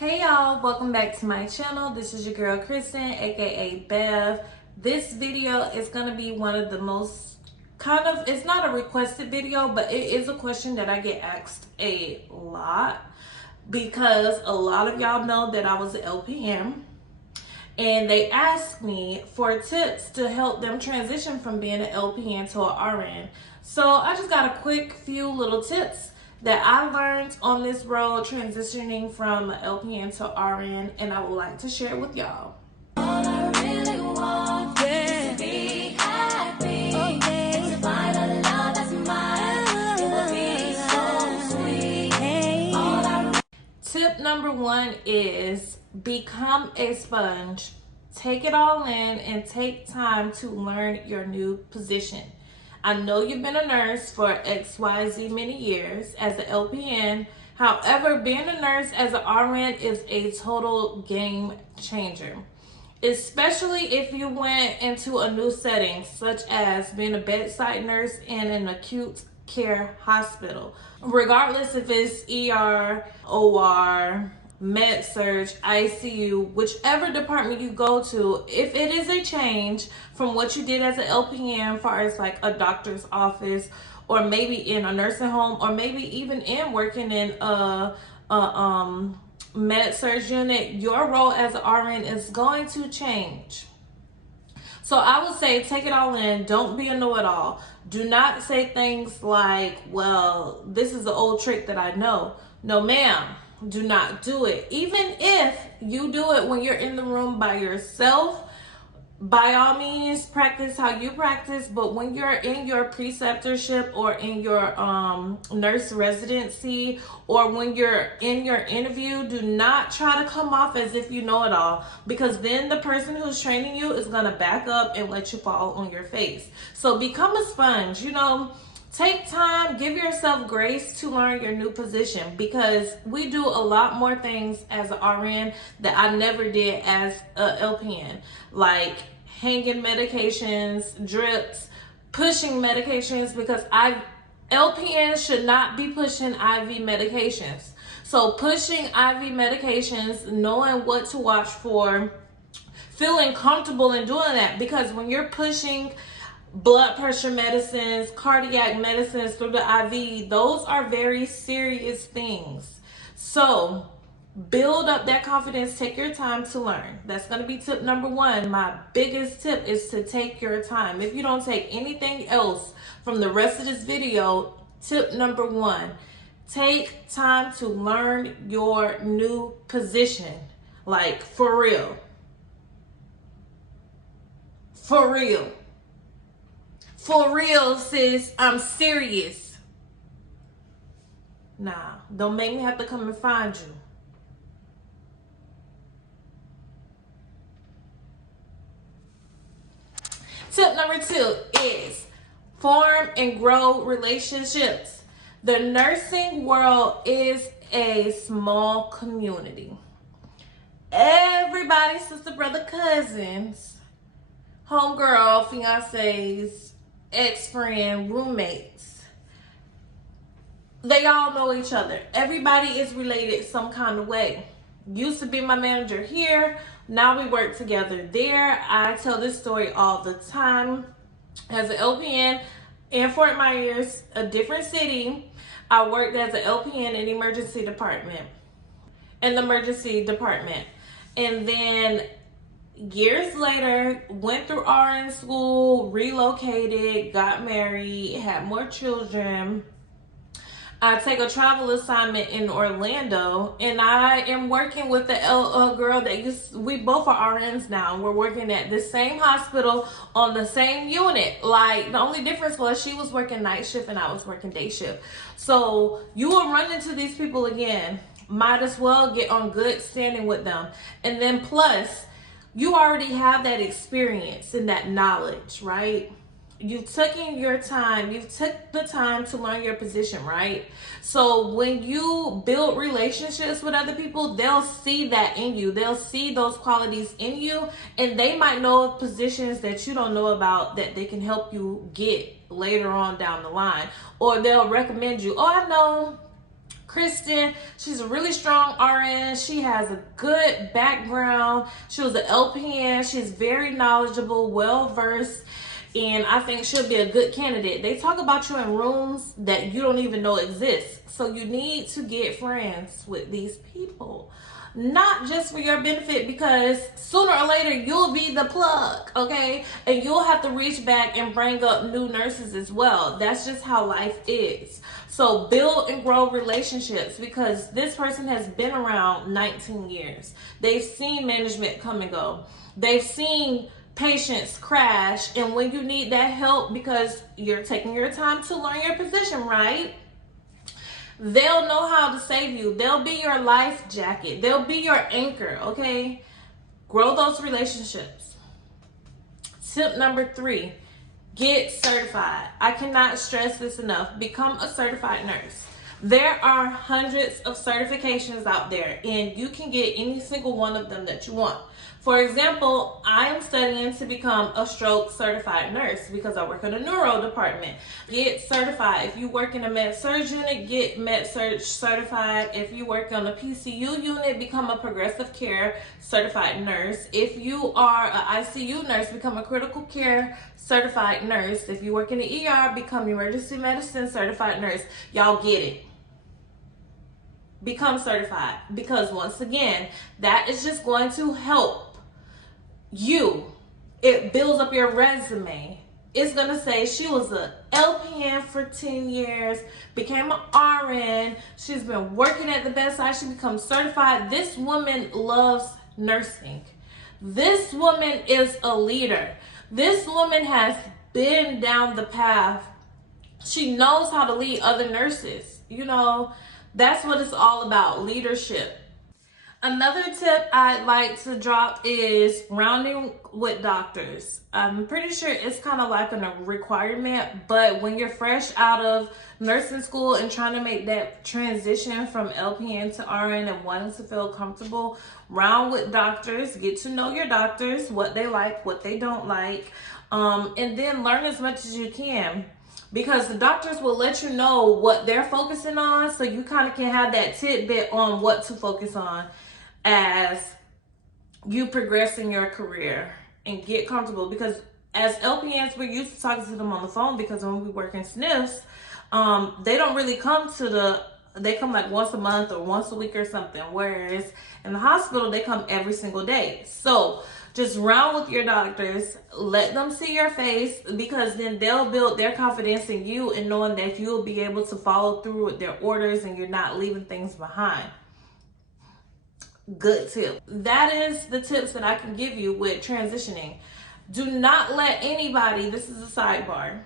Hey y'all, welcome back to my channel. This is your girl Kristen, aka Bev. This video is gonna be one of the most it's not a requested video, but it is a question that I get asked a lot because a lot of y'all know that I was an LPN and they asked me for tips to help them transition from being an LPN to an RN. So I just got a quick few little tips that I learned on this road transitioning from LPN to RN, and I would like to share it with y'all. All I really want is to be happy. And to find a love that's mine. It will be so sweet. Tip number one is become a sponge. Take it all in and take time to learn your new position. I know you've been a nurse for XYZ many years as an LPN. However, being a nurse as an RN is a total game changer, especially if you went into a new setting, such as being a bedside nurse in an acute care hospital. Regardless if it's ER, OR, med surg, ICU, whichever department you go to, if it is a change from what you did as an LPN, as far as like a doctor's office, or maybe in a nursing home, or maybe even in working in a med surg unit, your role as an RN is going to change. So I would say take it all in. Don't be a know-it-all. Do not say things like, well, this is the old trick that I know. No, ma'am. Do not do it. Even if you do it when you're in the room by yourself, by all means, practice how you practice. But when you're in your preceptorship or in your nurse residency, or when you're in your interview, do not try to come off as if you know it all, because then the person who's training you is going to back up and let you fall on your face. So become a sponge, take time, give yourself grace to learn your new position, because we do a lot more things as an RN that I never did as a LPN, like hanging medications, drips, pushing medications, because LPNs should not be pushing IV medications. So pushing IV medications, knowing what to watch for, feeling comfortable in doing that, because when you're pushing blood pressure medicines, cardiac medicines through the IV, those are very serious things. So build up that confidence. Take your time to learn. That's going to be tip number one. My biggest tip is to take your time. If you don't take anything else from the rest of this video, tip number one, take time to learn your new position. Like, for real. For real. For real, sis, I'm serious. Nah, don't make me have to come and find you. Tip number two is form and grow relationships. The nursing world is a small community. Everybody, sister, brother, cousins, homegirl, fiancés, ex-friend, roommates, they all know each other. Everybody is related some kind of way. Used to be my manager here, now we work together there. I tell this story all the time. As an LPN in Fort Myers, a different city, I worked as an LPN in the emergency department. And then years later, went through RN school, relocated, got married, had more children. I take a travel assignment in Orlando, and I am working with the girl that we both are RNs now. We're working at the same hospital on the same unit. Like, the only difference was she was working night shift and I was working day shift. So you will run into these people again. Might as well get on good standing with them. And then plus, you already have that experience and that knowledge, right? You've taken your time. You've took the time to learn your position, right? So when you build relationships with other people, they'll see that in you. They'll see those qualities in you, and they might know of positions that you don't know about that they can help you get later on down the line. Or they'll recommend you. Oh, I know Christen. She's a really strong RN. She has a good background. She was an LPN. She's very knowledgeable, well-versed, and I think she'll be a good candidate. They talk about you in rooms that you don't even know exist. So you need to get friends with these people. Not just for your benefit, because sooner or later you'll be the plug, okay? And you'll have to reach back and bring up new nurses as well. That's just how life is. So build and grow relationships, because this person has been around 19 years. They've seen management come and go. They've seen patients crash, and when you need that help because you're taking your time to learn your position, right? They'll know how to save you. They'll be your life jacket. They'll be your anchor, okay? Grow those relationships. Tip number 3, get certified. I cannot stress this enough. Become a certified nurse. There are hundreds of certifications out there, and you can get any single one of them that you want. For example, I am studying to become a stroke certified nurse because I work in a neuro department. Get certified. If you work in a med-surg unit, get med-surg certified. If you work on a PCU unit, become a progressive care certified nurse. If you are an ICU nurse, become a critical care certified nurse. If you work in the ER, become emergency medicine certified nurse. Y'all get it. Become certified, because once again, that is just going to help you. It builds up your resume. It's gonna say she was a LPN for 10 years, became an RN, she's been working at the bedside, she becomes certified. This woman loves nursing. This woman is a leader. This woman has been down the path. She knows how to lead other nurses. You know, that's what it's all about, leadership. Another tip I'd like to drop is rounding with doctors. I'm pretty sure it's kind of like a requirement, but when you're fresh out of nursing school and trying to make that transition from LPN to RN and wanting to feel comfortable, round with doctors, get to know your doctors, what they like, what they don't like, and then learn as much as you can. Because the doctors will let you know what they're focusing on, so you kind of can have that tidbit on what to focus on as you progress in your career and get comfortable. Because as LPNs, we're used to talking to them on the phone, because when we work in SNFs, they don't really come they come like once a month or once a week or something. Whereas in the hospital, they come every single day. So just round with your doctors, let them see your face, because then they'll build their confidence in you and knowing that you'll be able to follow through with their orders and you're not leaving things behind. Good tip. That is the tips that I can give you with transitioning. Do not let anybody, this is a sidebar,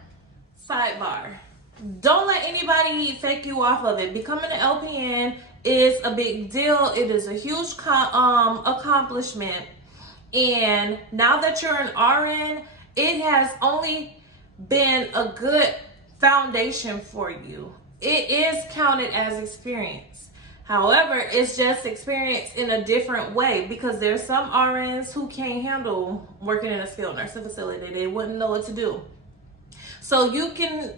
don't let anybody fake you off of it. Becoming an LPN is a big deal. It is a huge accomplishment. And now that you're an RN, it has only been a good foundation for you. It is counted as experience. However, it's just experience in a different way, because there's some RNs who can't handle working in a skilled nursing facility. They wouldn't know what to do. So you can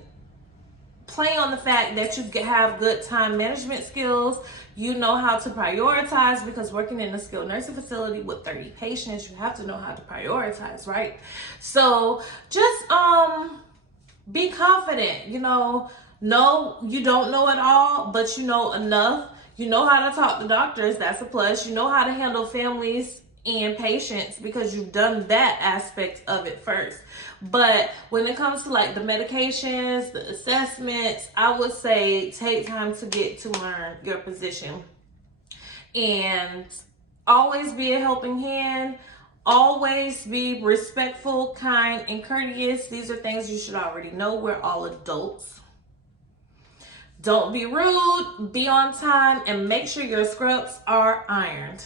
play on the fact that you have good time management skills. You know how to prioritize, because working in a skilled nursing facility with 30 patients, you have to know how to prioritize, right? So just be confident. You know, no, you don't know it all, but you know enough. You know how to talk to doctors, that's a plus. You know how to handle families and patients, because you've done that aspect of it first. But when it comes to like the medications, the assessments, I would say take time to get to learn your position. And always be a helping hand. Always be respectful, kind, and courteous. These are things you should already know. We're all adults. Don't be rude, be on time, and make sure your scrubs are ironed.